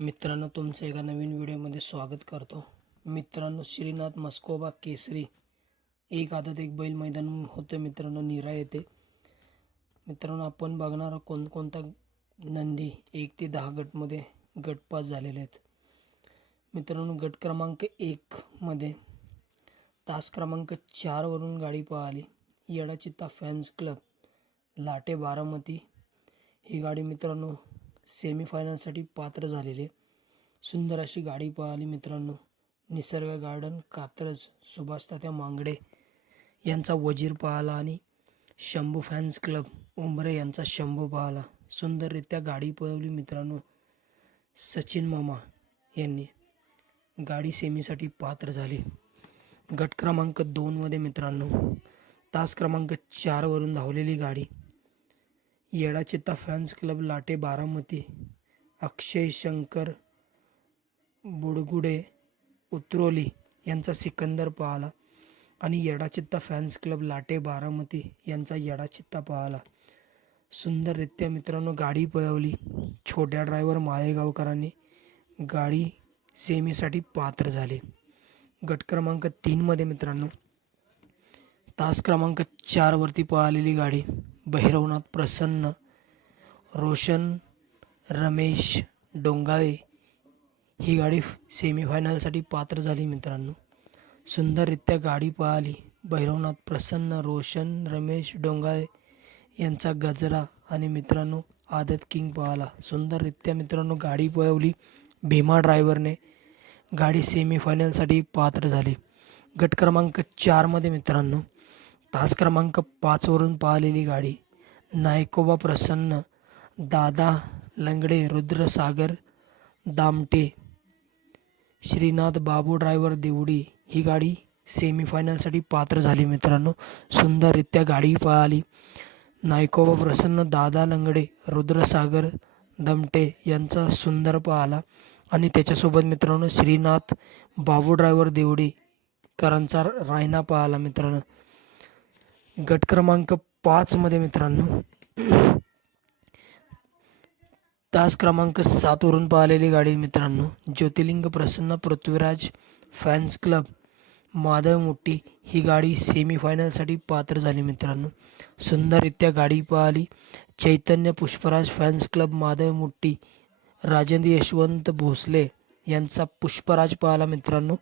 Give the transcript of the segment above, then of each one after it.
मित्रांनो, तुमचं एका नवीन व्हिडिओमध्ये स्वागत करतो. मित्रांनो, श्रीनाथ मस्कोबा केसरी एक आदत एक बैल मैदान होते मित्रांनो, नीरा येथे. मित्रांनो, आपण बघणार कोणकोणता नंदी 1 ते 10 गटमध्ये गटपास झालेले आहेत. मित्रांनो, गट क्रमांक 1 मध्ये तास क्रमांक 4 वरून गाडी पळाली. येडाचित्ता फॅन्स क्लब लाटे बारामती ही गाडी मित्रांनो सेमीफायनलसाठी पात्र झालेली. सुंदर अशी गाडी पळाली मित्रांनो. निसर्ग गार्डन कात्रज सुभाष तात्या मांगडे यांचा वजीर पळाला आणि शंभू फॅन्स क्लब उंबरे यांचा शंभू पळाला. सुंदररित्या गाडी पळवली मित्रांनो. सचिन मामा यांनी गाडी सेमीसाठी पात्र झाली. गट क्रमांक 2 मध्ये मित्रांनो तास क्रमांक 4 वरून धावलेली गाडी येडाचित्ता फॅन्स क्लब लाटे बारामती अक्षय शंकर बुडगुडे उतरोली यांचा सिकंदर पळाला आणि येडाचित्ता फॅन्स क्लब लाटे बारामती यांचा येडाचित्ता पळाला. सुंदररित्या मित्रांनो गाडी पळवली. छोट्या ड्रायव्हर माळेगावकरांनी गाडी सेमीसाठी पात्र झाले. गट क्रमांक 3 मध्ये मित्रांनो तास क्रमांक 4 वरती पळालेली गाडी भैरवनाथ प्रसन्न रोशन रमेश डोंगाळे ही गाडी सेमीफायनलसाठी पात्र झाली मित्रांनो. सुंदररित्या गाडी पळाली. भैरवनाथ प्रसन्न रोशन रमेश डोंगाळे यांचा गजरा आणि मित्रांनो आदत किंग पळाला. सुंदररित्या मित्रांनो गाडी पळवली. भीमा ड्रायव्हरने गाडी सेमीफायनलसाठी पात्र झाली. गट क्रमांक 4 मध्ये मित्रांनो तास क्रमांक 5 वरून पळालेली गाडी नायकोबा प्रसन्न दादा लंगडे रुद्रसागर दामटे श्रीनाथ बाबू ड्रायव्हर देवडी ही गाडी सेमीफायनलसाठी पात्र झाली मित्रांनो. सुंदररित्या गाडी पळाली. नायकोबा प्रसन्न दादा लंगडे रुद्रसागर दमटे यांचा सुंदर पळाला आणि त्याच्यासोबत मित्रांनो श्रीनाथ बाबू ड्रायव्हर देवडी करांचा रायना पळाला मित्रांनो. गट क्रमांक 5 मध्ये मित्रांनो तास क्रमांक 7 वरून पळालेली गाडी मित्रांनो ज्योतिर्लिंग प्रसन्न पृथ्वीराज फॅन्स क्लब माधव मुट्टी ही गाडी सेमीफायनलसाठी पात्र झाली मित्रांनो. सुंदररित्या गाडी पळाली. चैतन्य पुष्पराज फॅन्स क्लब माधव मुट्टी राजेंद्र यशवंत भोसले यांचा पुष्पराज पळाला मित्रांनो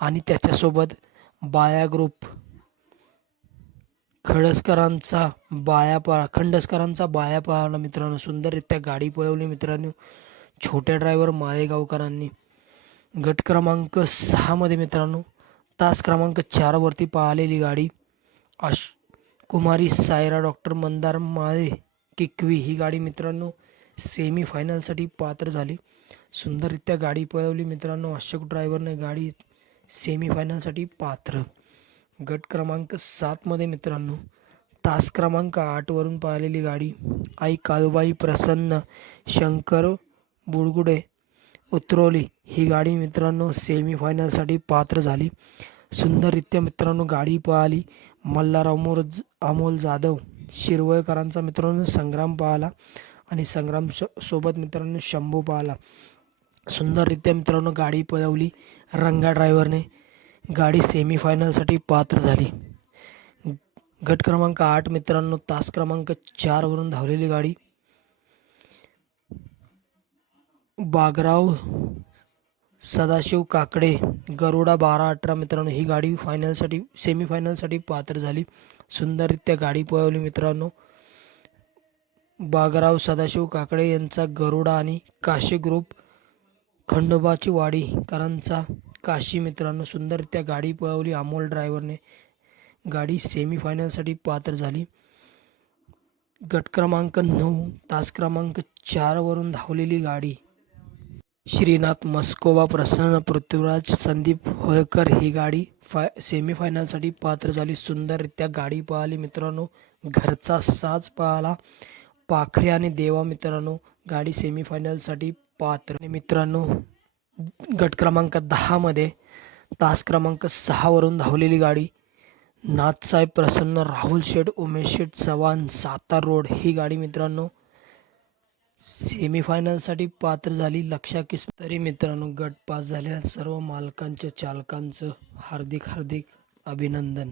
आणि त्याच्यासोबत बाया ग्रुप खंडस्करांचा बाया पळाला मित्रांनो. सुंदररित्या गाडी पळवली मित्रांनो छोट्या ड्रायव्हर माळेगावकरांनी. गट क्रमांक 6 मध्ये मित्रांनो तास क्रमांक 4 वरती पळालेली गाडी कुमारी सायरा डॉक्टर मंदार माळे किकवी ही गाडी मित्रांनो सेमीफायनलसाठी पात्र झाली. सुंदररित्या गाडी पळवली मित्रांनो. अशोक ड्रायव्हरने गाडी सेमीफायनलसाठी पात्र. गट क्रमांक 7 मध्ये मित्रांनो तास क्रमांक 8 वरून पळालेली गाडी आई काळूबाई प्रसन्न शंकर बुडगुडे उतरोली ही गाडी मित्रांनो सेमीफायनलसाठी पात्र झाली. सुंदररित्या मित्रांनो गाडी पळाली. मल्हार अमोल जाधव शिरवळकरांचा मित्रांनो संग्राम पळाला आणि संग्राम सोबत मित्रांनो शंभू पळाला. सुंदररित्या मित्रांनो गाडी पळवली. रंगा ड्रायव्हरने गाडी सेमीफायनलसाठी पात्र झाली. गट क्रमांक 8 मित्रांनो तास क्रमांक 4 वरून धावलेली गाडी बागराव सदाशिव काकडे गरुडा 12-18 मित्रांनो ही गाडी सेमीफायनलसाठी पात्र झाली. सुंदररित्या गाडी पळवली मित्रांनो. बागराव सदाशिव काकडे यांचा गरुडा आणि काशी ग्रुप खंडोबाची वाडी करांचा काशी मित्रांनो. सुंदररित्या गाडी पळवली. अमोल ड्रायव्हरने गाडी सेमीफायनलसाठी पात्र झाली. गट क्रमांक 9 तास क्रमांक 4 वरून धावलेली गाडी श्रीनाथ मस्कोबा प्रसन्न पृथ्वीराज संदीप होळकर ही गाडी सेमीफायनलसाठी पात्र झाली. सुंदररित्या गाडी पळाली मित्रांनो. घरचा साज पळाला. पाखरे आणि देवा मित्रांनो गाडी सेमीफायनलसाठी पात्र मित्रांनो. गट क्रमांक 10 मध्ये तास क्रमांक 6 वरून धावलेली गाडी नाथसाहेब प्रसन्न राहुल शेठ उमेश शेठ चव्हाण सातार रोड ही गाडी मित्रांनो सेमीफायनलसाठी पात्र झाली लक्षा किस्मत. तरी मित्रांनो, गट पास झालेल्या सर्व मालकांच्या चालकांचं हार्दिक हार्दिक अभिनंदन.